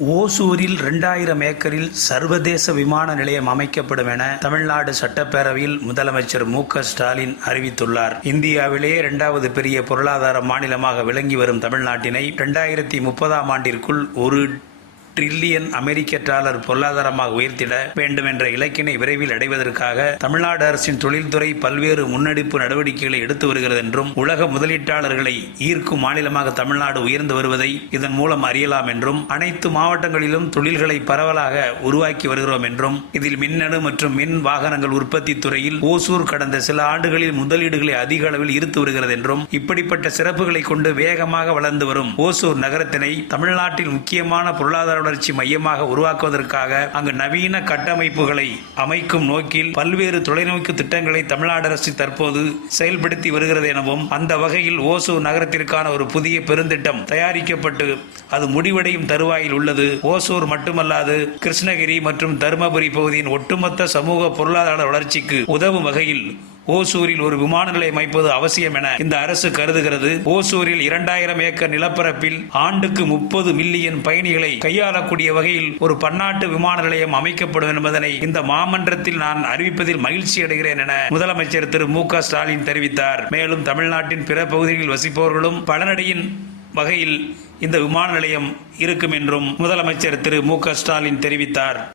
ஓசூரில் இரண்டாயிரம் ஏக்கரில் சர்வதேச விமான நிலையம் அமைக்கப்படும் என தமிழ்நாடு சட்டப்பேரவையில் முதலமைச்சர் மு ஸ்டாலின் அறிவித்துள்ளார். இந்தியாவிலேயே இரண்டாவது பெரிய பொருளாதார மாநிலமாக விளங்கி வரும் தமிழ்நாட்டினை இரண்டாயிரத்தி முப்பதாம் ஆண்டிற்குள் ஒரு டிரில்லியன் அமெரிக்க டாலர் பொருளாதாரமாக உயர்த்திட வேண்டும் என்ற இலக்கினை விரைவில் அடைவதற்காக தமிழ்நாடு அரசின் தொழில்துறை பல்வேறு முன்னெடுப்பு நடவடிக்கைகளை எடுத்து வருகிறது என்றும் உலக முதலீட்டாளர்களை ஈர்க்கும் மாநிலமாக தமிழ்நாடு உயர்ந்து வருவதை இதன் மூலம் அறியலாம் என்றும் அனைத்து மாவட்டங்களிலும் தொழில்களை பரவலாக உருவாக்கி வருகிறோம் என்றும் இதில் மின்னணு மற்றும் மின் வாகனங்கள் உற்பத்தி துறையில் ஓசூர் கடந்த சில ஆண்டுகளில் முதலீடுகளை அதிக அளவில் ஈர்த்து வருகிறது என்றும் இப்படிப்பட்ட சிறப்புகளை கொண்டு வேகமாக வளர்ந்து வரும் ஓசூர் நகரத்தினை தமிழ்நாட்டில் முக்கியமான பொருளாதார வளர்ச்சி மையமாக உருவாக்குவதற்காக அங்கு நவீன கட்டமைப்புகளை அமைக்கும் நோக்கில் பல்வேறு தொலைநோக்கு திட்டங்களை தமிழ்நாடு அரசு தற்போது செயல்படுத்தி வருகிறது எனவும் அந்த வகையில் ஓசூர் நகரத்திற்கான ஒரு புதிய பெருந்திட்டம் தயாரிக்கப்பட்டு அது முடிவடையும் தருவாயில் உள்ளது. ஓசூர் மட்டுமல்லாது கிருஷ்ணகிரி மற்றும் தருமபுரி பகுதியின் ஒட்டுமொத்த சமூக பொருளாதார வளர்ச்சிக்கு உதவும் வகையில் ஓசூரில் ஒரு விமான நிலையம் அமைப்பது அவசியம் என இந்த அரசு கருதுகிறது. ஓசூரில் இரண்டாயிரம் ஏக்கர் நிலப்பரப்பில் ஆண்டுக்கு முப்பது மில்லியன் பயணிகளை கையாளக்கூடிய வகையில் ஒரு பன்னாட்டு விமான நிலையம் அமைக்கப்படும் என்பதனை இந்த மாமன்றத்தில் நான் அறிவிப்பதில் மகிழ்ச்சி அடைகிறேன் என முதலமைச்சர் திரு மு க ஸ்டாலின் தெரிவித்தார். மேலும் தமிழ்நாட்டின் பிற பகுதிகளில் வசிப்பவர்களும் பலனடையின் வகையில் இந்த விமான நிலையம் இருக்கும் என்றும் முதலமைச்சர் திரு மு க ஸ்டாலின் தெரிவித்தார்.